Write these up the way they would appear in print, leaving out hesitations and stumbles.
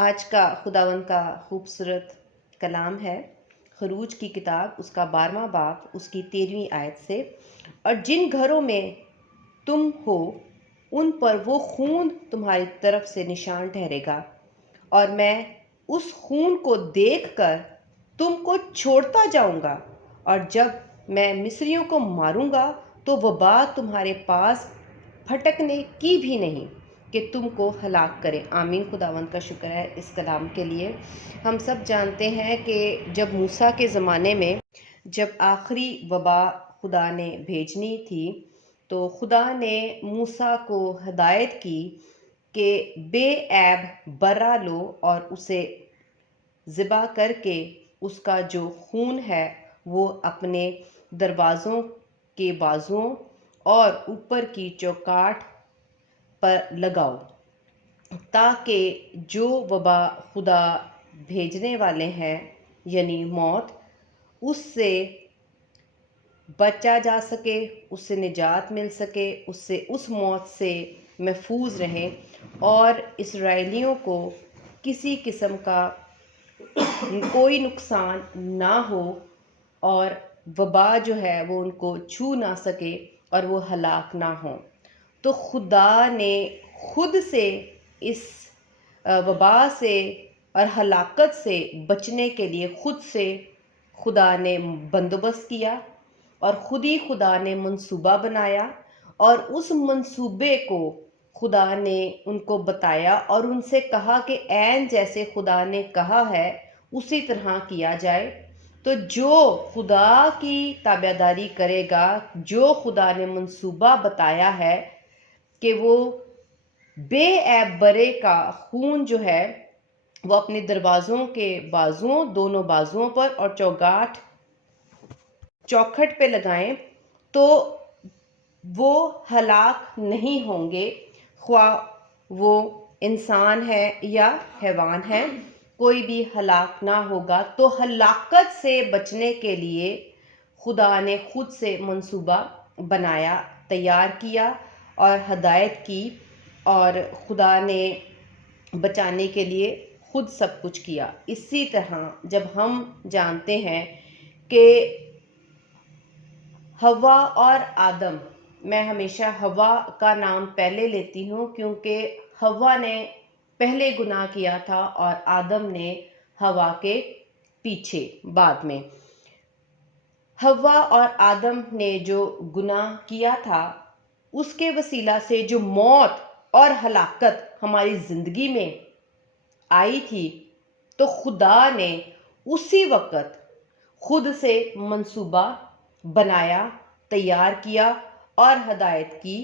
آج کا خداوند کا خوبصورت کلام ہے خروج کی کتاب، اس کا 12واں باب، اس کی 13ویں آیت سے۔ اور جن گھروں میں تم ہو ان پر وہ خون تمہاری طرف سے نشان ٹھہرے گا، اور میں اس خون کو دیکھ کر تم کو چھوڑتا جاؤں گا، اور جب میں مصریوں کو ماروں گا تو وبا تمہارے پاس پھٹکنے کی بھی نہیں کہ تم کو ہلاک کرے۔ آمین۔ خداوند کا شکر ہے اس کلام کے لیے۔ ہم سب جانتے ہیں کہ جب موسیٰ کے زمانے میں جب آخری وبا خدا نے بھیجنی تھی تو خدا نے موسیٰ کو ہدایت کی کہ بے عیب برا لو اور اسے ذبح کر کے اس کا جو خون ہے وہ اپنے دروازوں کے بازوؤں اور اوپر کی چوکاٹ پر لگاؤ، تاکہ جو وبا خدا بھیجنے والے ہیں یعنی موت، اس سے بچا جا سکے، اس سے نجات مل سکے، اس موت سے محفوظ رہیں، اور اسرائیلیوں کو کسی قسم کا کوئی نقصان نہ ہو، اور وبا جو ہے وہ ان کو چھو نہ سکے اور وہ ہلاک نہ ہوں۔ تو خدا نے خود سے اس وبا سے اور ہلاکت سے بچنے کے لیے خود سے خدا نے بندوبست کیا، اور خود ہی خدا نے منصوبہ بنایا، اور اس منصوبے کو خدا نے ان کو بتایا اور ان سے کہا کہ عین جیسے خدا نے کہا ہے اسی طرح کیا جائے۔ تو جو خدا کی تابعداری کرے گا، جو خدا نے منصوبہ بتایا ہے کہ وہ بے عیب برے کا خون جو ہے وہ اپنے دروازوں کے بازوؤں، دونوں بازوؤں پر اور چوکھٹ پہ لگائیں، تو وہ ہلاک نہیں ہوں گے، خواہ وہ انسان ہے یا حیوان ہے، کوئی بھی ہلاک نہ ہوگا۔ تو ہلاکت سے بچنے کے لیے خدا نے خود سے منصوبہ بنایا، تیار کیا اور ہدایت کی، اور خدا نے بچانے کے لیے خود سب کچھ کیا۔ اسی طرح جب ہم جانتے ہیں کہ حوا اور آدم، میں ہمیشہ حوا کا نام پہلے لیتی ہوں کیونکہ حوا نے پہلے گناہ کیا تھا اور آدم نے حوا کے پیچھے بعد میں۔ حوا اور آدم نے جو گناہ کیا تھا اس کے وسیلہ سے جو موت اور ہلاکت ہماری زندگی میں آئی تھی، تو خدا نے اسی وقت خود سے منصوبہ بنایا، تیار کیا اور ہدایت کی،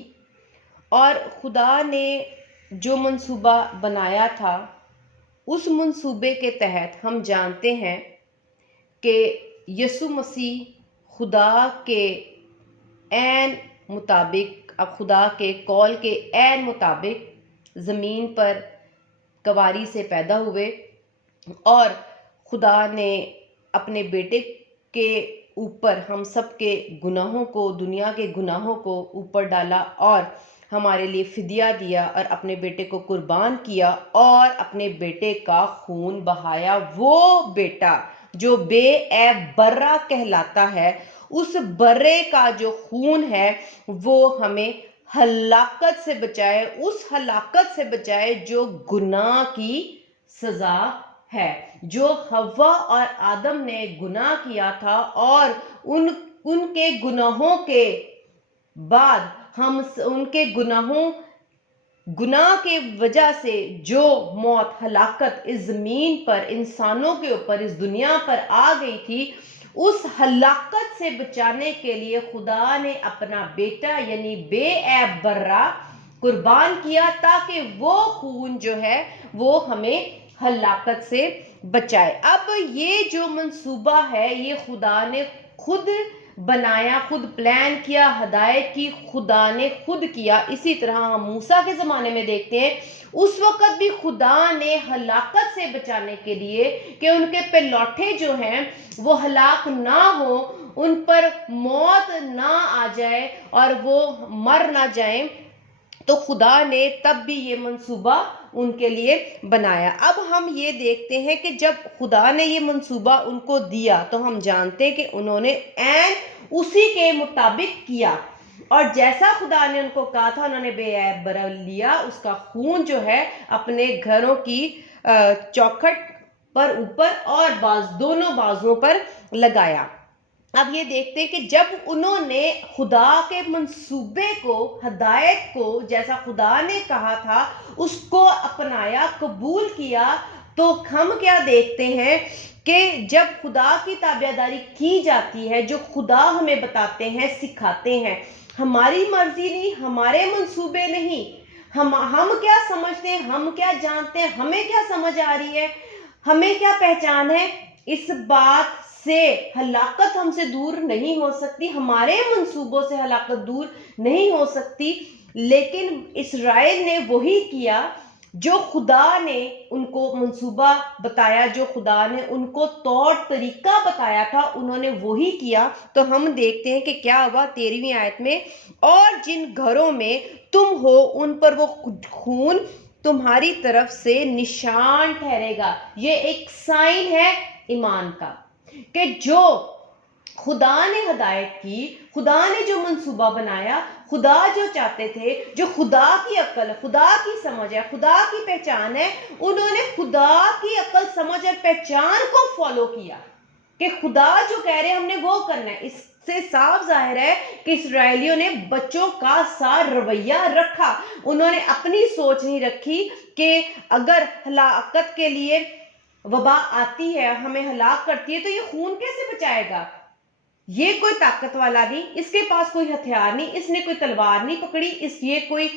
اور خدا نے جو منصوبہ بنایا تھا اس منصوبے کے تحت ہم جانتے ہیں کہ یسوع مسیح خدا کے عین مطابق، اب خدا کے قول کے عین مطابق زمین پر کواری سے پیدا ہوئے، اور خدا نے اپنے بیٹے کے اوپر ہم سب کے گناہوں کو، دنیا کے گناہوں کو اوپر ڈالا اور ہمارے لیے فدیہ دیا اور اپنے بیٹے کو قربان کیا اور اپنے بیٹے کا خون بہایا۔ وہ بیٹا جو بے عیب برا کہلاتا ہے، اس برے کا جو خون ہے وہ ہمیں ہلاکت سے بچائے، اس ہلاکت سے بچائے جو گناہ کی سزا ہے، جو حوا اور آدم نے گناہ کیا تھا، اور ان کے گناہوں کے بعد ہم ان کے گناہ کے وجہ سے جو موت، ہلاکت اس زمین پر، انسانوں کے اوپر، اس دنیا پر آ گئی تھی، اس ہلاکت سے بچانے کے لیے خدا نے اپنا بیٹا یعنی بے عیب برا قربان کیا، تاکہ وہ خون جو ہے وہ ہمیں ہلاکت سے بچائے۔ اب یہ جو منصوبہ ہے یہ خدا نے خود بنایا، خود پلان کیا، ہدایت کی خدا نے خود کیا۔ اسی طرح ہم موسیٰ کے زمانے میں دیکھتے ہیں، اس وقت بھی خدا نے ہلاکت سے بچانے کے لیے کہ ان کے پلوٹھے جو ہیں وہ ہلاک نہ ہو، ان پر موت نہ آ جائے اور وہ مر نہ جائیں، تو خدا نے تب بھی یہ منصوبہ ان کے لیے بنایا۔ اب ہم یہ دیکھتے ہیں کہ جب خدا نے یہ منصوبہ ان کو دیا تو ہم جانتے ہیں کہ انہوں نے عین اسی کے مطابق کیا، اور جیسا خدا نے ان کو کہا تھا انہوں نے بے عیب برا لیا، اس کا خون جو ہے اپنے گھروں کی چوکھٹ پر اوپر اور دونوں بازوؤں پر لگایا۔ اب یہ دیکھتے ہیں کہ جب انہوں نے خدا کے منصوبے کو، ہدایت کو، جیسا خدا نے کہا تھا اس کو اپنایا، قبول کیا، تو ہم کیا دیکھتے ہیں کہ جب خدا کی تابعداری کی جاتی ہے، جو خدا ہمیں بتاتے ہیں، سکھاتے ہیں، ہماری مرضی نہیں، ہمارے منصوبے نہیں، ہم کیا سمجھتے ہیں، ہم کیا جانتے ہیں، ہمیں کیا سمجھ آ رہی ہے، ہمیں کیا پہچان ہے، اس بات سے ہلاکت ہم سے دور نہیں ہو سکتی، ہمارے منصوبوں سے ہلاکت دور نہیں ہو سکتی۔ لیکن اسرائیل نے وہی کیا جو خدا نے ان کو منصوبہ بتایا، جو خدا نے ان کو طور طریقہ بتایا تھا، انہوں نے وہی کیا۔ تو ہم دیکھتے ہیں کہ کیا ہوا 13ویں آیت میں، اور جن گھروں میں تم ہو ان پر وہ خون تمہاری طرف سے نشان ٹھہرے گا۔ یہ ایک سائن ہے ایمان کا، کہ جو خدا نے ہدایت کی، خدا نے جو منصوبہ بنایا، خدا جو چاہتے تھے، جو خدا کی عقل، خدا کی سمجھ ہے، خدا کی پہچان ہے، انہوں نے خدا کی عقل، سمجھ اور پہچان کو فالو کیا، کہ خدا جو کہہ رہے ہم نے وہ کرنا ہے۔ اس سے صاف ظاہر ہے کہ اسرائیلیوں نے بچوں کا سا رویہ رکھا، انہوں نے اپنی سوچ نہیں رکھی کہ اگر ہلاکت کے لیے وبا آتی ہے، ہمیں ہلاک کرتی ہے، تو یہ خون کیسے بچائے گا، یہ کوئی طاقت والا نہیں، اس کے پاس کوئی ہتھیار نہیں، اس نے کوئی تلوار نہیں پکڑی، یہ کوئی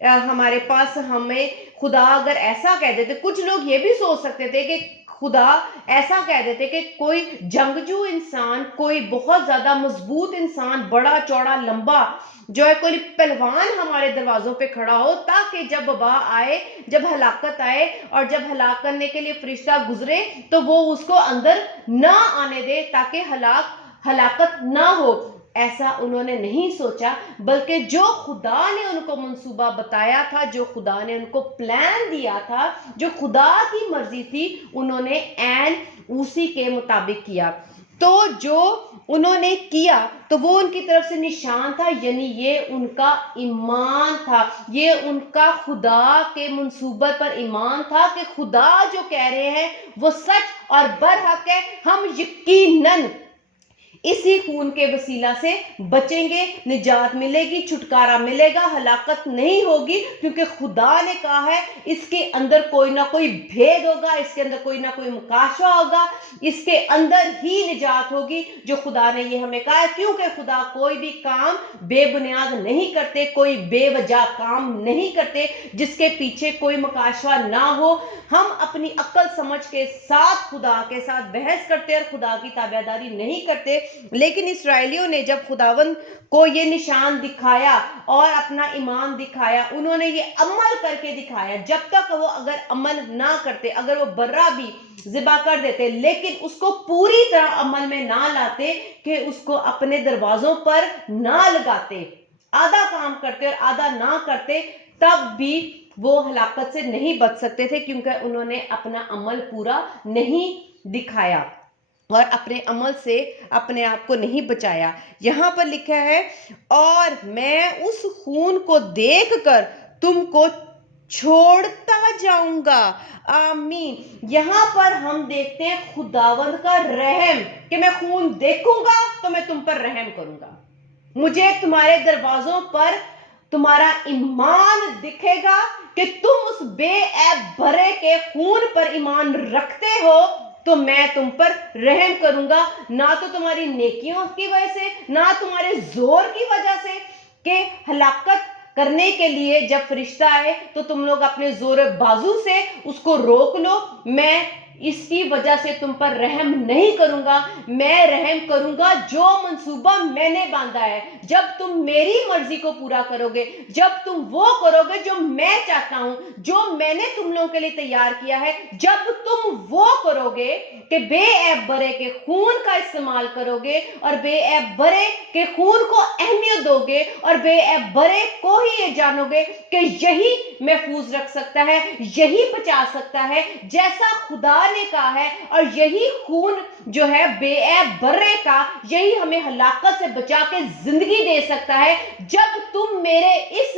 ہمارے پاس، ہمیں خدا اگر ایسا کہہ دیتے، کچھ لوگ یہ بھی سوچ سکتے تھے کہ خدا ایسا کہہ دیتے کہ کوئی جنگجو انسان، کوئی بہت زیادہ مضبوط انسان، بڑا چوڑا لمبا، جو ہے کوئی پہلوان ہمارے دروازوں پہ کھڑا ہو، تاکہ جب وبا آئے، جب ہلاکت آئے اور جب ہلاک کرنے کے لیے فرشتہ گزرے تو وہ اس کو اندر نہ آنے دے، تاکہ ہلاکت نہ ہو۔ ایسا انہوں نے نہیں سوچا، بلکہ جو خدا نے ان کو منصوبہ بتایا تھا، جو خدا نے ان کو پلان دیا تھا، جو خدا کی مرضی تھی، انہوں نے عین اسی کے مطابق کیا۔ تو جو انہوں نے کیا تو وہ ان کی طرف سے نشان تھا، یعنی یہ ان کا ایمان تھا، یہ ان کا خدا کے منصوبے پر ایمان تھا کہ خدا جو کہہ رہے ہیں وہ سچ اور برحق ہے، ہم یقیناً اسی خون کے وسیلہ سے بچیں گے، نجات ملے گی، چھٹکارا ملے گا، ہلاکت نہیں ہوگی، کیونکہ خدا نے کہا ہے اس کے اندر کوئی نہ کوئی بھید ہوگا، اس کے اندر کوئی نہ کوئی مکاشفہ ہوگا، اس کے اندر ہی نجات ہوگی جو خدا نے یہ ہمیں کہا ہے، کیونکہ خدا کوئی بھی کام بے بنیاد نہیں کرتے، کوئی بے وجہ کام نہیں کرتے جس کے پیچھے کوئی مکاشفہ نہ ہو۔ ہم اپنی عقل سمجھ کے ساتھ خدا کے ساتھ بحث کرتے اور خدا کی تابعداری نہیں کرتے، لیکن اسرائیلیوں نے جب خداوند کو یہ نشان دکھایا اور اپنا ایمان دکھایا، انہوں نے یہ عمل کر کے دکھایا۔ جب تک وہ اگر عمل نہ کرتے، اگر وہ برہ بھی ذبح کر دیتے، لیکن اس کو پوری طرح عمل میں نہ لاتے، کہ اس کو اپنے دروازوں پر نہ لگاتے، آدھا کام کرتے اور آدھا نہ کرتے، تب بھی وہ ہلاکت سے نہیں بچ سکتے تھے، کیونکہ انہوں نے اپنا عمل پورا نہیں دکھایا اور اپنے عمل سے اپنے آپ کو نہیں بچایا۔ یہاں پر لکھا ہے، اور میں اس خون کو دیکھ کر تم کو چھوڑتا جاؤں گا۔ آمین۔ یہاں پر ہم دیکھتے ہیں خداوند کا رحم، کہ میں خون دیکھوں گا تو میں تم پر رحم کروں گا، مجھے تمہارے دروازوں پر تمہارا ایمان دکھے گا کہ تم اس بے عیب بھرے کے خون پر ایمان رکھتے ہو، تو میں تم پر رحم کروں گا، نہ تو تمہاری نیکیوں کی وجہ سے، نہ تمہارے زور کی وجہ سے، کہ ہلاکت کرنے کے لیے جب فرشتہ آئے تو تم لوگ اپنے زور بازو سے اس کو روک لو۔ میں اس کی وجہ سے تم پر رحم نہیں کروں گا، میں رحم کروں گا جو منصوبہ میں نے باندھا ہے۔ جب تم میری مرضی کو پورا کرو گے، جب تم وہ کرو گے جو میں چاہتا ہوں، جو میں نے تم لوگوں کے لیے تیار کیا ہے، جب تم وہ کرو گے کہ بے عیب برے کے خون کا استعمال کرو گے اور بے عیب برے کے خون کو اہمیت دو گے اور بے عیب برے کو ہی یہ جانو گے کہ یہی محفوظ رکھ سکتا ہے، یہی بچا سکتا ہے جیسا خدا نے کہا ہے، اور یہی خون جو ہے بے عیب برے کا، یہی ہمیں ہلاکت سے بچا کے زندگی دے سکتا ہے۔ جب تم میرے اس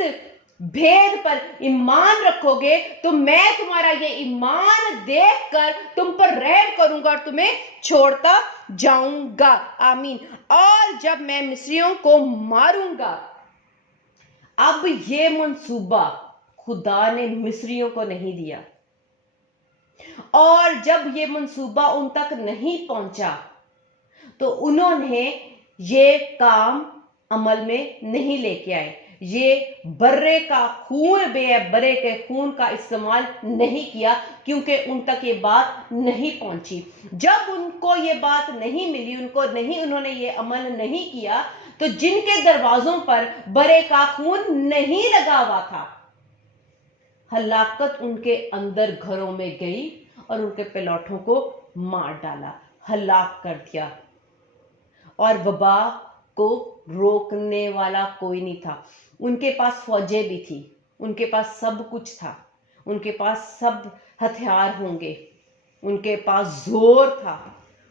بھید پر ایمان رکھو گے تو میں تمہارا یہ ایمان دیکھ کر تم پر رحم کروں گا اور تمہیں چھوڑتا جاؤں گا۔ آمین۔ اور جب میں مصریوں کو ماروں گا، اب یہ منصوبہ خدا نے مصریوں کو نہیں دیا، اور جب یہ منصوبہ ان تک نہیں پہنچا تو انہوں نے یہ کام عمل میں نہیں لے کے آئے، یہ برے کا خون، بے عیب برے کے خون کا استعمال نہیں کیا، کیونکہ ان تک یہ بات نہیں پہنچی۔ جب ان کو یہ بات نہیں ملی، انہوں نے یہ عمل نہیں کیا، تو جن کے دروازوں پر برے کا خون نہیں لگا ہوا تھا، ہلاکت ان کے اندر گھروں میں گئی اور ان کے پلوٹوں کو مار ڈالا، ہلاک کر دیا، اور وبا کو روکنے والا کوئی نہیں تھا۔ ان کے پاس فوجیں بھی تھی، ان کے پاس سب کچھ تھا، ان کے پاس سب ہتھیار ہوں گے، ان کے پاس زور تھا،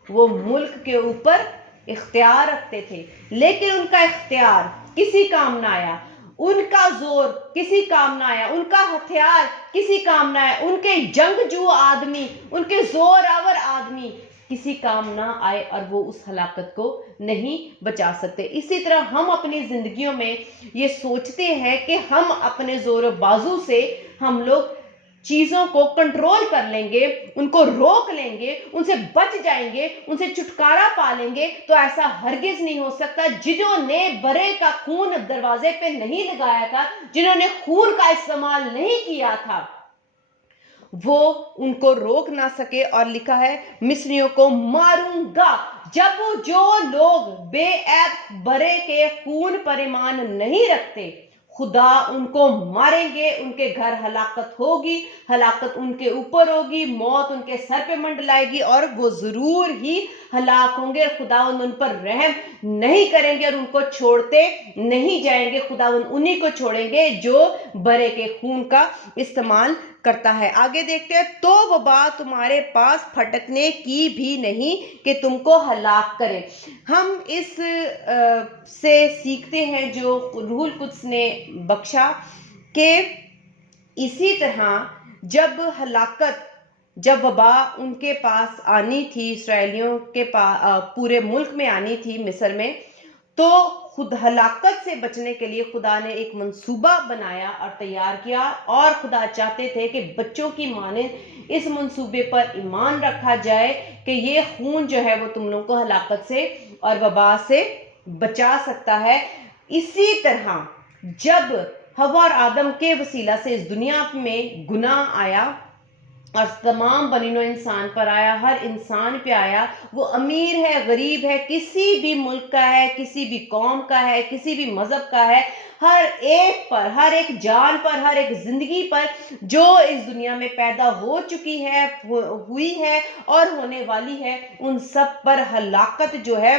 وہ ملک کے اوپر اختیار رکھتے تھے، لیکن ان کا اختیار کسی کام نہ آیا، ان کا زور کسی کام نہ آیا، ان کا ہتھیار کسی کام نہ آیا، ان کے جنگجو آدمی، ان کے زور آور آدمی کسی کام نہ آئے، اور وہ اس ہلاکت کو نہیں بچا سکتے۔ اسی طرح ہم اپنی زندگیوں میں یہ سوچتے ہیں کہ ہم اپنے زور و بازو سے ہم لوگ چیزوں کو کنٹرول کر لیں گے، ان کو روک لیں گے، ان سے بچ جائیں گے، ان سے چھٹکارا پا لیں گے، تو ایسا ہرگز نہیں ہو سکتا۔ جنہوں نے برے کا خون دروازے پہ نہیں لگایا تھا، جنہوں نے خون کا استعمال نہیں کیا تھا، وہ ان کو روک نہ سکے، اور لکھا ہے مصریوں کو ماروں گا۔ جب جو لوگ بے عیب برے کے خون پر ایمان نہیں رکھتے، خدا ان کو ماریں گے، ان کے گھر ہلاکت ہوگی، ہلاکت ان کے اوپر ہوگی، موت ان کے سر پہ منڈلائے گی، اور وہ ضرور ہی ہلاک ہوں گے۔ خدا ان پر رحم نہیں کریں گے اور ان کو چھوڑتے نہیں جائیں گے۔ خدا انہی کو چھوڑیں گے جو برے کے خون کا استعمال کرتا ہے۔ آگے دیکھتے ہیں، تو وبا تمہارے پاس پھٹکنے کی بھی نہیں کہ تم کو ہلاک کرے۔ ہم اس سے سیکھتے ہیں جو روح القدس نے بخشا، کہ اسی طرح جب ہلاکت، جب وبا ان کے پاس آنی تھی، اسرائیلیوں کے پورے ملک میں آنی تھی، مصر میں، تو خود ہلاکت سے بچنے کے لیے خدا نے ایک منصوبہ بنایا اور تیار کیا، اور خدا چاہتے تھے کہ بچوں کی مانند اس منصوبے پر ایمان رکھا جائے کہ یہ خون جو ہے وہ تم لوگوں کو ہلاکت سے اور وبا سے بچا سکتا ہے۔ اسی طرح جب حوا اور آدم کے وسیلہ سے اس دنیا میں گناہ آیا اور تمام بنی نوع انسان پر آیا، ہر انسان پہ آیا، وہ امیر ہے، غریب ہے، کسی بھی ملک کا ہے، کسی بھی قوم کا ہے، کسی بھی مذہب کا ہے، ہر ایک پر، ہر ایک جان پر، ہر ایک زندگی پر جو اس دنیا میں پیدا ہو چکی ہے، ہوئی ہے اور ہونے والی ہے، ان سب پر ہلاکت جو ہے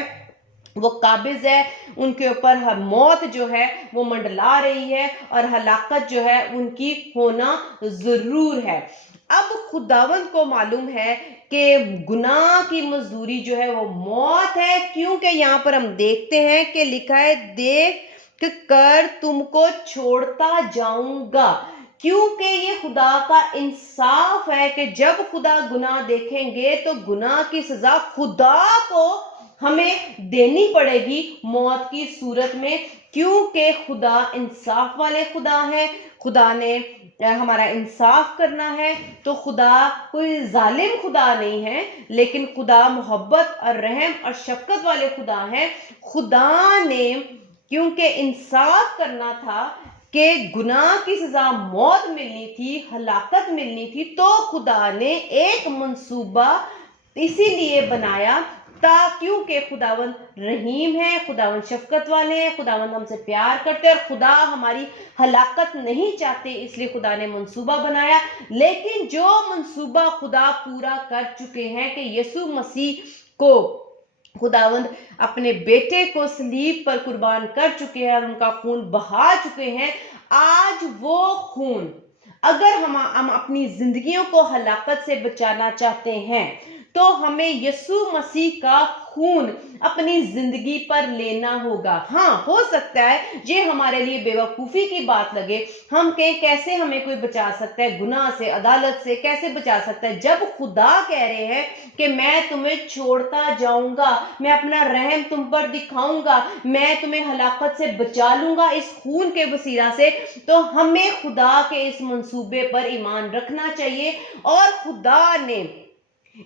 وہ قابض ہے، ان کے اوپر موت جو ہے وہ منڈلا رہی ہے، اور ہلاکت جو ہے ان کی ہونا ضرور ہے۔ اب خداوند کو معلوم ہے کہ گناہ کی مزدوری جو ہے وہ موت ہے، کیونکہ یہاں پر ہم دیکھتے ہیں کہ لکھا ہے دیکھ کر تم کو چھوڑتا جاؤں گا، کیونکہ یہ خدا کا انصاف ہے کہ جب خدا گناہ دیکھیں گے تو گناہ کی سزا خدا کو ہمیں دینی پڑے گی موت کی صورت میں، کیونکہ خدا انصاف والے خدا ہے، خدا نے ہمارا انصاف کرنا ہے، تو خدا کوئی ظالم خدا نہیں ہے، لیکن خدا محبت اور رحم اور شفقت والے خدا ہے۔ خدا نے کیونکہ انصاف کرنا تھا، کہ گناہ کی سزا موت ملنی تھی، ہلاکت ملنی تھی، تو خدا نے ایک منصوبہ اسی لیے بنایا کیونکہ خداوند رحیم ہے، خداوند شفقت والے ہیں، خداوند ہم سے پیار کرتے ہیں، اور خدا ہماری ہلاکت نہیں چاہتے، اس لیے خدا نے منصوبہ بنایا۔ لیکن جو منصوبہ خدا پورا کر چکے ہیں کہ یسوع مسیح کو خداوند اپنے بیٹے کو صلیب پر قربان کر چکے ہیں اور ان کا خون بہا چکے ہیں، آج وہ خون اگر ہم اپنی زندگیوں کو ہلاکت سے بچانا چاہتے ہیں تو ہمیں یسوع مسیح کا خون اپنی زندگی پر لینا ہوگا۔ ہاں، ہو سکتا ہے یہ ہمارے لیے بے وقوفی کی بات لگے، ہم کہیں کیسے ہمیں کوئی بچا سکتا ہے گناہ سے، عدالت سے کیسے بچا سکتا ہے، جب خدا کہہ رہے ہیں کہ میں تمہیں چھوڑتا جاؤں گا، میں اپنا رحم تم پر دکھاؤں گا، میں تمہیں ہلاکت سے بچا لوں گا اس خون کے وسیلہ سے، تو ہمیں خدا کے اس منصوبے پر ایمان رکھنا چاہیے۔ اور خدا نے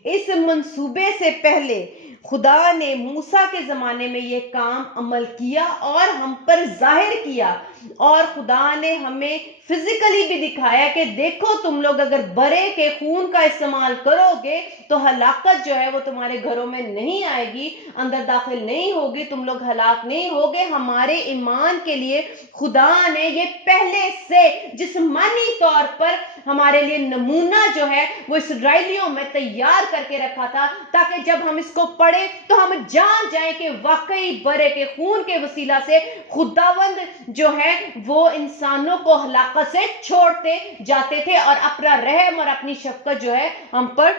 اس منصوبے سے پہلے خدا نے موسیٰ کے زمانے میں یہ کام عمل کیا اور ہم پر ظاہر کیا، اور خدا نے ہمیں فزیکلی بھی دکھایا کہ دیکھو تم لوگ اگر برے کے خون کا استعمال کرو گے تو ہلاکت جو ہے وہ تمہارے گھروں میں نہیں آئے گی، اندر داخل نہیں ہوگی، تم لوگ ہلاک نہیں ہوگے۔ ہمارے ایمان کے لیے خدا نے یہ پہلے سے جسمانی طور پر ہمارے لیے نمونہ جو ہے وہ اسرائیلیوں میں تیار کر کے رکھا تھا، تاکہ جب ہم اس کو پڑھیں تو ہم جان جائیں کہ واقعی برے کے خون کے وسیلہ سے خداوند جو ہے وہ انسانوں کو ہلاکت سے چھوڑتے جاتے تھے اور اپنا رحم اور اپنی شفقت جو ہے ہم پر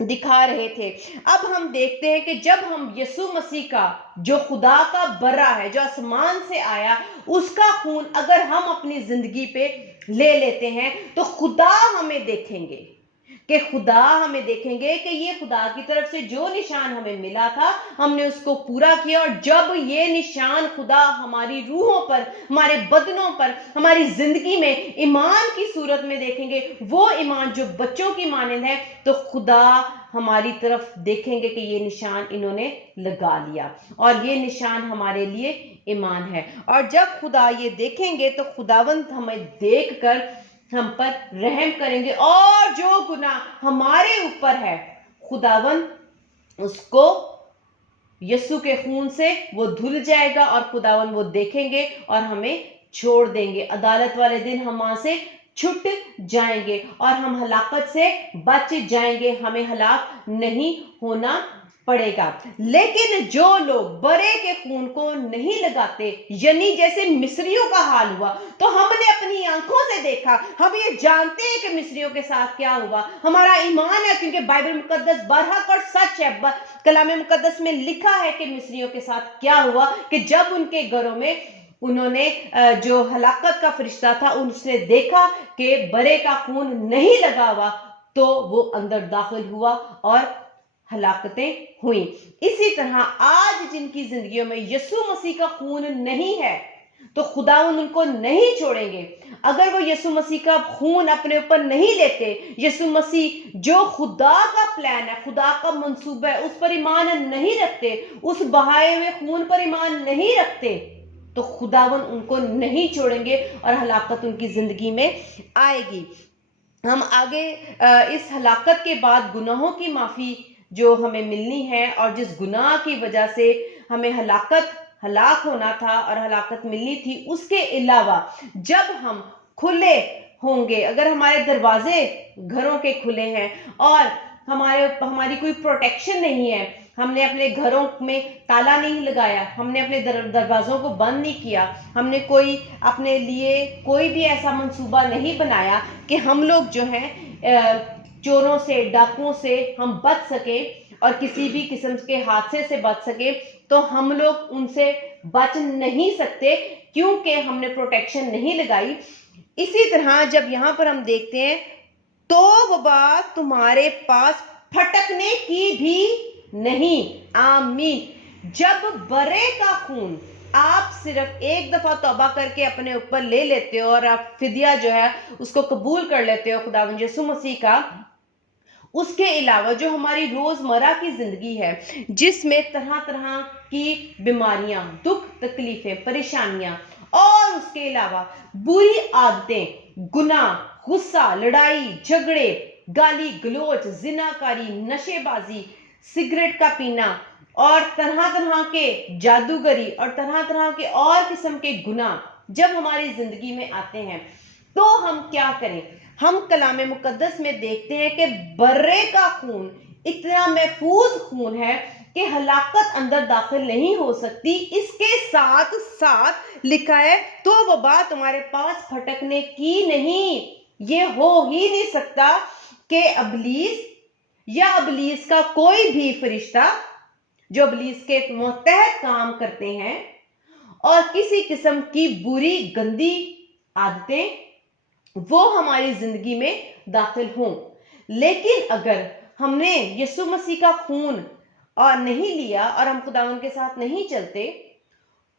دکھا رہے تھے۔ اب ہم دیکھتے ہیں کہ جب ہم یسوع مسیح کا جو خدا کا برا ہے، جو آسمان سے آیا، اس کا خون اگر ہم اپنی زندگی پہ لے لیتے ہیں تو خدا ہمیں دیکھیں گے کہ یہ خدا کی طرف سے جو نشان ہمیں ملا تھا ہم نے اس کو پورا کیا، اور جب یہ نشان خدا ہماری روحوں پر، ہمارے بدنوں پر، ہماری زندگی میں ایمان کی صورت میں دیکھیں گے، وہ ایمان جو بچوں کی مانند ہے، تو خدا ہماری طرف دیکھیں گے کہ یہ نشان انہوں نے لگا لیا، اور یہ نشان ہمارے لیے ایمان ہے۔ اور جب خدا یہ دیکھیں گے تو خداوند ہمیں دیکھ کر ہم پر رحم کریں گے، اور جو گناہ ہمارے اوپر ہے خداوند اس کو یسوع کے خون سے وہ دھل جائے گا، اور خداوند وہ دیکھیں گے اور ہمیں چھوڑ دیں گے۔ عدالت والے دن ہم وہاں سے چھٹ جائیں گے اور ہم ہلاکت سے بچ جائیں گے، ہمیں ہلاک نہیں ہونا پڑے گا۔ لیکن جو لوگ برے کے خون کو نہیں لگاتے، یعنی جیسے مصریوں کا حال ہوا، تو ہم نے اپنی آنکھوں سے دیکھا، ہم یہ جانتے ہیں کہ مصریوں کے ساتھ کیا ہوا، ہمارا ایمان ہے کیونکہ بائبل مقدس برحق اور سچ ہے، کلام مقدس میں لکھا ہے کہ مصریوں کے ساتھ کیا ہوا، کہ جب ان کے گھروں میں انہوں نے جو ہلاکت کا فرشتہ تھا ان سے دیکھا کہ برے کا خون نہیں لگا ہوا، تو وہ اندر داخل ہوا اور ہلاکتیں ہوئیں۔ اسی طرح آج جن کی زندگیوں میں یسوع مسیح کا خون نہیں ہے تو خداوند ان کو نہیں چھوڑیں گے۔ اگر وہ یسوع مسیح کا خون اپنے اوپر نہیں لیتے، یسوع مسیح جو خدا کا پلان ہے، خدا کا منصوبہ ہے، اس پر ایمان نہیں رکھتے، اس بہائے ہوئے خون پر ایمان نہیں رکھتے، تو خداوند ان کو نہیں چھوڑیں گے اور ہلاکت ان کی زندگی میں آئے گی۔ ہم آگے اس ہلاکت کے بعد گناہوں کی معافی جو ہمیں ملنی ہے، اور جس گناہ کی وجہ سے ہمیں ہلاک ہونا تھا اور ہلاکت ملنی تھی، اس کے علاوہ جب ہم کھلے ہوں گے، اگر ہمارے دروازے گھروں کے کھلے ہیں اور ہماری کوئی پروٹیکشن نہیں ہے، ہم نے اپنے گھروں میں تالا نہیں لگایا، ہم نے اپنے دروازوں کو بند نہیں کیا، ہم نے اپنے لیے کوئی بھی ایسا منصوبہ نہیں بنایا کہ ہم لوگ جو ہیں چوروں سے، ڈاکوؤں سے ہم بچ سکیں اور کسی بھی قسم کے حادثے سے بچ سکیں، تو ہم لوگ ان سے بچ نہیں سکتے کیونکہ ہم نے پروٹیکشن نہیں لگائی۔ اسی طرح جب یہاں پر ہم دیکھتے ہیں تو وبا تمہارے پاس پھٹکنے کی بھی نہیں، آمین۔ جب برے کا خون آپ صرف ایک دفعہ توبہ کر کے اپنے اوپر لے لیتے ہو اور آپ فدیہ جو ہے اس کو قبول کر لیتے ہو خداوند یسوع مسیح کا، اس کے علاوہ جو ہماری روزمرہ کی زندگی ہے جس میں طرح طرح کی بیماریاں، دکھ، تکلیفیں، پریشانیاں اور اس کے علاوہ بری عادتیں، گناہ، غصہ، لڑائی جھگڑے، گالی گلوچ، زناکاری، نشے بازی، سگریٹ کا پینا اور طرح طرح کے جادوگری اور طرح طرح کے اور قسم کے گناہ جب ہماری زندگی میں آتے ہیں تو ہم کیا کریں؟ ہم کلام مقدس میں دیکھتے ہیں کہ برے کا خون اتنا محفوظ خون ہے کہ ہلاکت اندر داخل نہیں ہو سکتی۔ اس کے ساتھ ساتھ لکھا ہے تو وبا تمہارے پاس پھٹکنے کی نہیں۔ یہ ہو ہی نہیں سکتا کہ ابلیس یا ابلیس کا کوئی بھی فرشتہ جو ابلیس کے متحد کام کرتے ہیں اور کسی قسم کی بری گندی عادتیں وہ ہماری زندگی میں داخل ہوں۔ لیکن اگر ہم نے یسوع مسیح کا خون اور نہیں لیا اور ہم خداوند کے ساتھ نہیں چلتے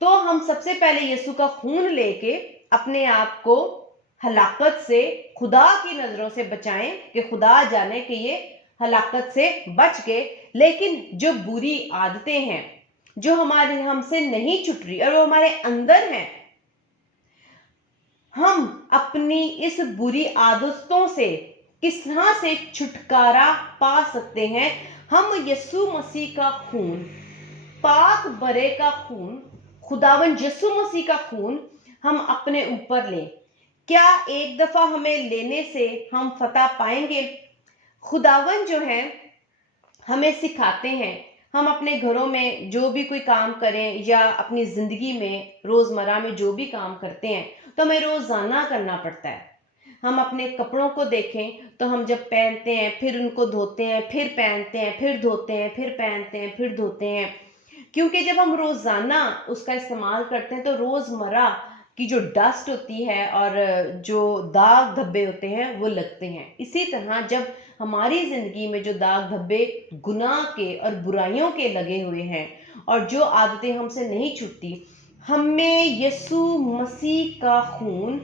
تو ہم سب سے پہلے یسوع کا خون لے کے اپنے آپ کو ہلاکت سے خدا کی نظروں سے بچائیں کہ خدا جانے کہ یہ ہلاکت سے بچ گئے۔ لیکن جو بری عادتیں ہیں جو ہم سے نہیں چھٹ رہی اور وہ ہمارے اندر ہیں، ہم اپنی اس بری عادتوں سے کس طرح سے چھٹکارا پا سکتے ہیں؟ ہم یسوع مسیح کا خون، پاک برے کا خون، خداوند یسوع مسیح کا خون ہم اپنے اوپر لیں۔ کیا ایک دفعہ ہمیں لینے سے ہم فتح پائیں گے؟ خداوند جو ہے ہمیں سکھاتے ہیں، ہم اپنے گھروں میں جو بھی کوئی کام کریں یا اپنی زندگی میں روزمرہ میں جو بھی کام کرتے ہیں تو ہمیں روزانہ کرنا پڑتا ہے۔ ہم اپنے کپڑوں کو دیکھیں تو ہم جب پہنتے ہیں پھر ان کو دھوتے ہیں، پھر پہنتے ہیں، پھر دھوتے ہیں، پھر پہنتے ہیں، پھر دھوتے ہیں، کیونکہ جب ہم روزانہ اس کا استعمال کرتے ہیں تو روزمرہ کی جو ڈسٹ ہوتی ہے اور جو داغ دھبے ہوتے ہیں وہ لگتے ہیں۔ اسی طرح جب ہماری زندگی میں جو داغ دھبے گناہ کے اور برائیوں کے لگے ہوئے ہیں اور جو عادتیں ہم سے نہیں چھٹتی، ہمیں یسوع مسیح کا خون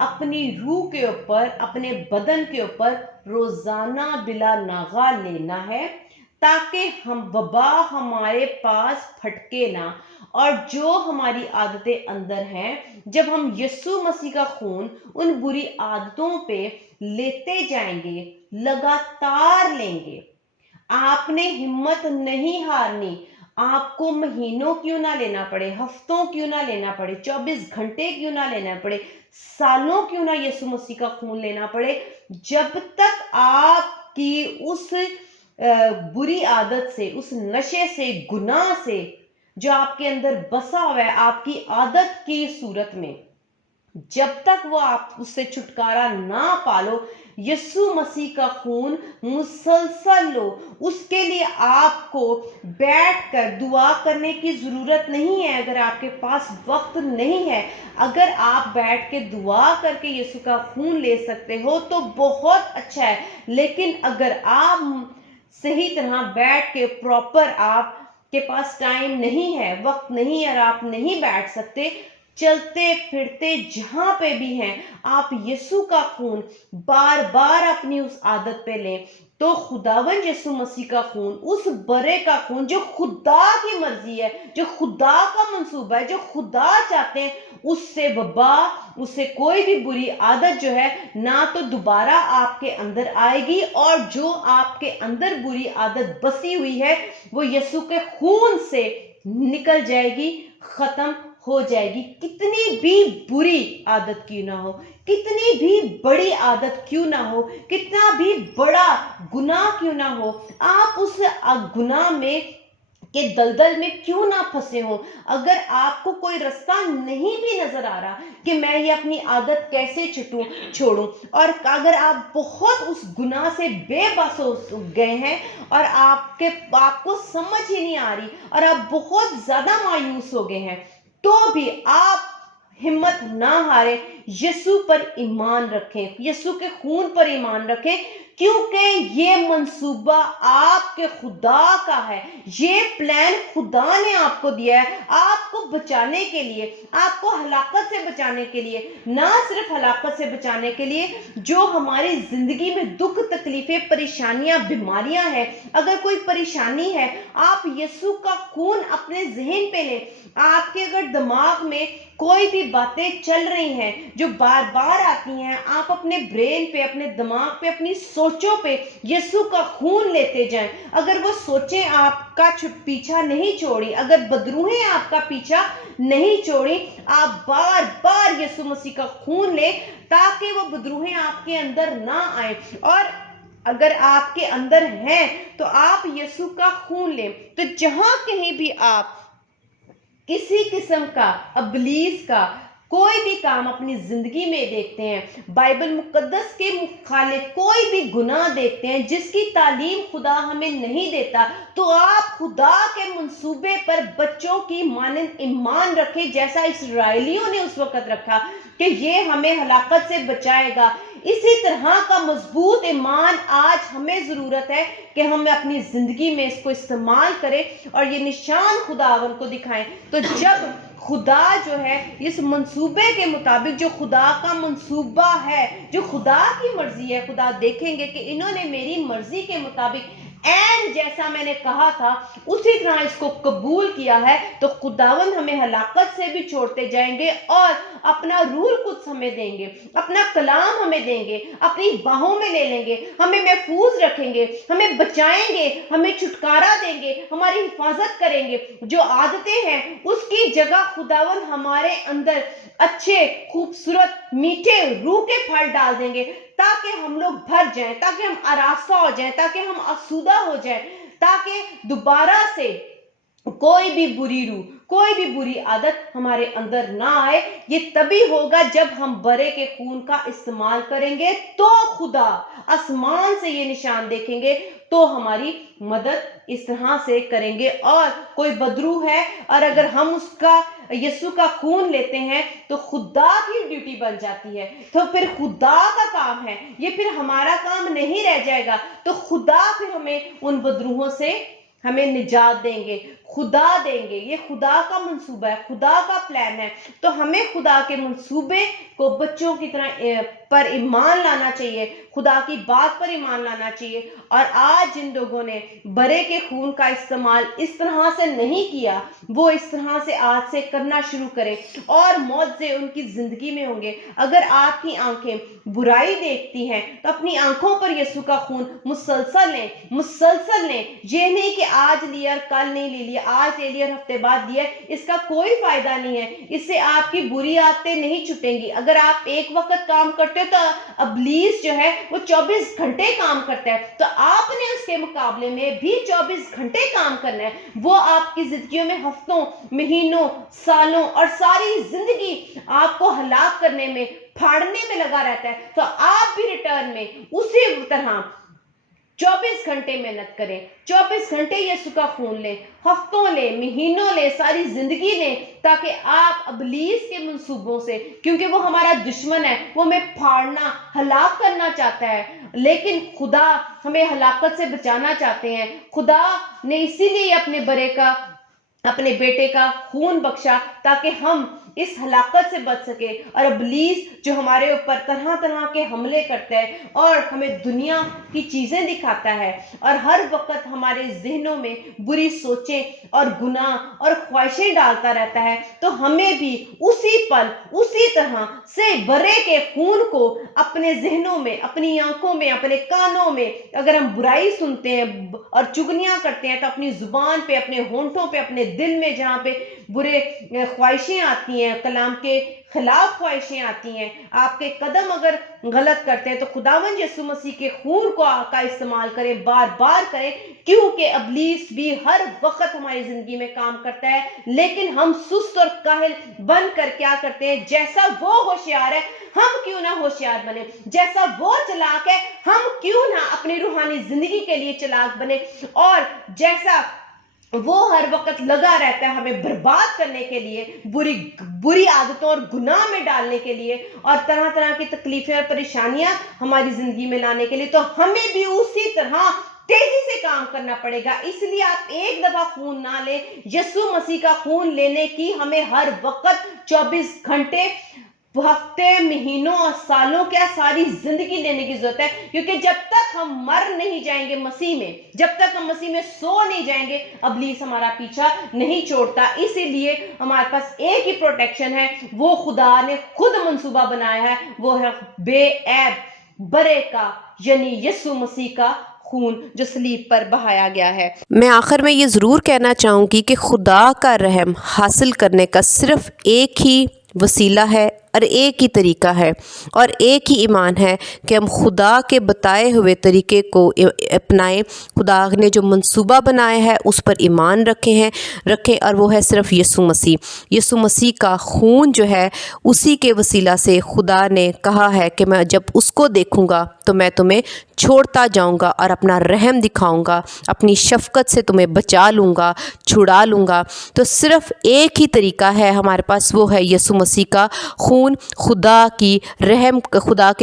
اپنی روح کے اوپر، اپنے بدن کے اوپر روزانہ بلا ناغہ لینا ہے تاکہ وبا ہمارے پاس پھٹکے نہ۔ اور جو ہماری عادتیں اندر ہیں، جب ہم یسوع مسیح کا خون ان بری عادتوں پہ لیتے جائیں گے، لگاتار لیں گے، آپ نے ہمت نہیں ہارنی۔ آپ کو مہینوں کیوں نہ لینا پڑے، ہفتوں کیوں نہ لینا پڑے، 24 گھنٹے کیوں نہ لینا پڑے، سالوں کیوں نہ یسوع مسیح کا خون لینا پڑے، جب تک آپ کی اس بری عادت سے، اس نشے سے، گناہ سے جو آپ کے اندر بسا ہوا ہے آپ کی عادت کی صورت میں، جب تک وہ آپ اس سے چھٹکارا نہ پالو، یسوع مسیح کا خون مسلسل لو۔ اس کے لیے آپ کو بیٹھ کر دعا کرنے کی ضرورت نہیں ہے اگر آپ کے پاس وقت نہیں ہے۔ اگر آپ بیٹھ کے دعا کر کے یسوع کا خون لے سکتے ہو تو بہت اچھا ہے، لیکن اگر آپ صحیح طرح بیٹھ کے پراپر آپ کے پاس ٹائم نہیں ہے، وقت نہیں ہے اور آپ نہیں بیٹھ سکتے، چلتے پھرتے جہاں پہ بھی ہیں آپ یسوع کا خون بار بار اپنی اس عادت پہ لیں تو خداوند یسوع مسیح کا خون، اس برے کا خون جو خدا کی مرضی ہے، جو خدا کا منصوبہ ہے، جو خدا چاہتے ہیں، اس سے وبا، اس سے کوئی بھی بری عادت جو ہے نہ تو دوبارہ آپ کے اندر آئے گی، اور جو آپ کے اندر بری عادت بسی ہوئی ہے وہ یسوع کے خون سے نکل جائے گی، ختم ہو جائے گی۔ کتنی بھی بری عادت کیوں نہ ہو، کتنی بھی بڑی عادت کیوں نہ ہو، کتنا بھی بڑا گناہ کیوں نہ ہو، آپ اس گناہ میں کہ دلدل میں کیوں نہ پھنسے ہوں، اگر آپ کو کوئی رستہ نہیں بھی نظر آ رہا کہ میں یہ اپنی عادت کیسے چھوڑوں، اور اگر آپ بہت اس گناہ سے بے بس ہو گئے ہیں اور آپ کو سمجھ ہی نہیں آ رہی اور آپ بہت زیادہ مایوس ہو گئے ہیں، تو بھی آپ ہمت نہ ہاریں، یسوع پر ایمان رکھیں، یسوع کے خون پر ایمان رکھیں، کیونکہ یہ منصوبہ آپ کے خدا کا ہے، یہ پلان خدا نے آپ کو دیا ہے آپ کو بچانے کے لیے، آپ کو ہلاکت سے بچانے کے لیے، نہ صرف ہلاکت سے بچانے کے لیے، جو ہماری زندگی میں دکھ تکلیفیں پریشانیاں بیماریاں ہیں، اگر کوئی پریشانی ہے آپ یسوع کا خون اپنے ذہن پہ لیں، آپ کے اگر دماغ میں کوئی بھی باتیں چل رہی ہیں جو بار بار آتی ہیں، آپ اپنے برین پہ، اپنے دماغ پہ، اپنی سوچوں پہ یسوع کا خون لیتے جائیں، اگر وہ سوچیں آپ کا پیچھا نہیں چھوڑی، اگر بدروہیں آپ کا پیچھا نہیں چھوڑی، آپ بار بار یسوع مسیح کا خون لیں تاکہ وہ بدروہیں آپ کے اندر نہ آئیں، اور اگر آپ کے اندر ہیں تو آپ یسوع کا خون لیں، تو جہاں کہیں بھی آپ کسی قسم کا ابلیس کا کوئی بھی کام اپنی زندگی میں دیکھتے ہیں، بائبل مقدس کے مخالف کوئی بھی گناہ دیکھتے ہیں جس کی تعلیم خدا ہمیں نہیں دیتا، تو آپ خدا کے منصوبے پر بچوں کی مانند ایمان رکھیں، جیسا اسرائیلیوں نے اس وقت رکھا کہ یہ ہمیں ہلاکت سے بچائے گا۔ اسی طرح کا مضبوط ایمان آج ہمیں ضرورت ہے کہ ہم اپنی زندگی میں اس کو استعمال کریں اور یہ نشان خداوند کو دکھائیں۔ تو جب خدا جو ہے اس منصوبے کے مطابق، جو خدا کا منصوبہ ہے، جو خدا کی مرضی ہے، خدا دیکھیں گے کہ انہوں نے میری مرضی کے مطابق این جیسا میں نے کہا تھا اسی طرح اس کو قبول کیا ہے، تو خداوند ہمیں ہلاکت سے بھی چھوڑتے جائیں گے اور اپنا روح القدس ہمیں دیں گے، اپنا کلام ہمیں دیں گے، اپنی باہوں میں لے لیں گے، ہمیں محفوظ رکھیں گے، ہمیں بچائیں گے، ہمیں چھٹکارا دیں گے، ہماری حفاظت کریں گے۔ جو عادتیں ہیں اس کی جگہ خداوند ہمارے اندر اچھے خوبصورت میٹھے روح کے پھل ڈال دیں گے تاکہ ہم لوگ بھر جائیں، تاکہ ہم آراستہ ہو جائیں، تاکہ ہم آسودہ ہو جائیں، تاکہ دوبارہ سے کوئی بھی بری روح، کوئی بھی بری عادت ہمارے اندر نہ آئے۔ یہ تبھی ہوگا جب ہم برے کے خون کا استعمال کریں گے، تو خدا آسمان سے یہ نشان دیکھیں گے تو ہماری مدد اس طرح سے کریں گے۔ اور کوئی بدروح ہے اور اگر ہم اس کا یسوع کا خون لیتے ہیں تو خدا کی ڈیوٹی بن جاتی ہے، تو پھر خدا کا کام ہے، یہ پھر ہمارا کام نہیں رہ جائے گا، تو خدا پھر ہمیں ان بدروحوں سے ہمیں نجات دیں گے، خدا دیں گے۔ یہ خدا کا منصوبہ ہے، خدا کا پلان ہے، تو ہمیں خدا کے منصوبے کو بچوں کی طرح پر ایمان لانا چاہیے، خدا کی بات پر ایمان لانا چاہیے۔ اور آج جن لوگوں نے برے کے خون کا استعمال اس طرح سے نہیں کیا، وہ اس طرح سے آج سے کرنا شروع کریں اور معجزے ان کی زندگی میں ہوں گے۔ اگر آپ کی آنکھیں برائی دیکھتی ہیں تو اپنی آنکھوں پر یسوع کا خون مسلسل لیں، مسلسل لیں، یہ نہیں کہ آج لیا اور کل نہیں لے لیا، آج لے لیا اور ہفتے بعد لیا، اس کا کوئی فائدہ نہیں ہے، اس سے آپ کی بری عادتیں نہیں چھٹیں گی۔ اگر آپ ایک وقت کام کرتے ہو تو ابلیس جو ہے وہ 24 گھنٹے کام کرتا ہے، تو آپ نے اس کے مقابلے میں بھی 24 گھنٹے کام کرنا ہے۔ وہ آپ کی زندگیوں میں ہفتوں، مہینوں، سالوں اور ساری زندگی آپ کو ہلاک کرنے میں، پھاڑنے میں لگا رہتا ہے، تو آپ بھی ریٹرن میں اسی طرح 24 گھنٹے محنت کریں، 24 گھنٹے یسوع کا خون لیں، ہفتوں لیں، مہینوں لیں، ساری زندگی لیں، تاکہ آپ ابلیس کے منصوبوں سے، کیونکہ وہ ہمارا دشمن ہے، وہ ہمیں پھاڑنا، ہلاک کرنا چاہتا ہے، لیکن خدا ہمیں ہلاکت سے بچانا چاہتے ہیں۔ خدا نے اسی لیے اپنے بیٹے کا خون بخشا تاکہ ہم اس ہلاکت سے بچ سکے، اور ابلیس جو ہمارے اوپر طرح طرح کے حملے کرتا ہے اور ہمیں دنیا کی چیزیں دکھاتا ہے اور ہر وقت ہمارے ذہنوں میں بری سوچیں اور گناہ اور خواہشیں ڈالتا رہتا ہے، تو ہمیں بھی اسی پل اسی طرح سے برے کے خون کو اپنے ذہنوں میں، اپنی آنکھوں میں، اپنے کانوں میں، اگر ہم برائی سنتے ہیں اور چگلیاں کرتے ہیں تو اپنی زبان پہ، اپنے ہونٹوں پہ، اپنے دل میں جہاں پہ برے خواہشیں آتی ہیں، کلام کے خلاف خواہشیں آتی ہیں، آپ کے قدم اگر غلط کرتے ہیں، تو خداوند یسوع مسیح کے خون کا استعمال کریں، بار بار کریں، کیونکہ ابلیس بھی ہر وقت ہماری زندگی میں کام کرتا ہے، لیکن ہم سست اور کاہل بن کر کیا کرتے ہیں؟ جیسا وہ ہوشیار ہے ہم کیوں نہ ہوشیار بنے، جیسا وہ چلاک ہے ہم کیوں نہ اپنی روحانی زندگی کے لیے چلاک بنے، اور جیسا وہ ہر وقت لگا رہتا ہے ہمیں برباد کرنے کے لیے، بری عادتوں اور گناہ میں ڈالنے کے لیے، اور طرح طرح کی تکلیفیں اور پریشانیاں ہماری زندگی میں لانے کے لیے، تو ہمیں بھی اسی طرح تیزی سے کام کرنا پڑے گا۔ اس لیے آپ ایک دفعہ خون نہ لیں، یسوع مسیح کا خون لینے کی ہمیں ہر وقت 24 گھنٹے، ہفتے، مہینوں اور سالوں، کیا ساری زندگی لینے کی ضرورت ہے، کیونکہ جب تک ہم مر نہیں جائیں گے مسیح میں، جب تک ہم مسیح میں سو نہیں جائیں گے، ابلیس ہمارا پیچھا نہیں چھوڑتا۔ اسی لیے ہمارے پاس ایک ہی پروٹیکشن ہے، وہ خدا نے خود منصوبہ بنایا ہے، وہ ہے بے عیب برے کا، یعنی یسوع مسیح کا خون جو صلیب پر بہایا گیا ہے۔ میں آخر میں یہ ضرور کہنا چاہوں گی کہ خدا کا رحم حاصل کرنے کا صرف ایک ہی وسیلہ ہے اور ایک ہی طریقہ ہے اور ایک ہی ایمان ہے کہ ہم خدا کے بتائے ہوئے طریقے کو اپنائیں، خدا نے جو منصوبہ بنایا ہے اس پر ایمان رکھیں، اور وہ ہے صرف یسوع مسیح کا خون جو ہے، اسی کے وسیلہ سے خدا نے کہا ہے کہ میں جب اس کو دیکھوں گا تو میں تمہیں چھوڑتا جاؤں گا اور اپنا رحم دکھاؤں گا، اپنی شفقت سے تمہیں بچا لوں گا، چھڑا لوں گا۔ تو صرف ایک ہی طریقہ ہے ہمارے پاس، وہ ہے یسوع مسیح کا خون، خدا کے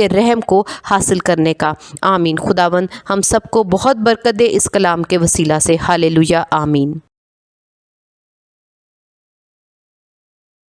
رحم کو حاصل کرنے کا۔ آمین۔ خداوند ہم سب کو بہت برکت دے اس کلام کے وسیلہ سے۔ ہاللویا، آمین۔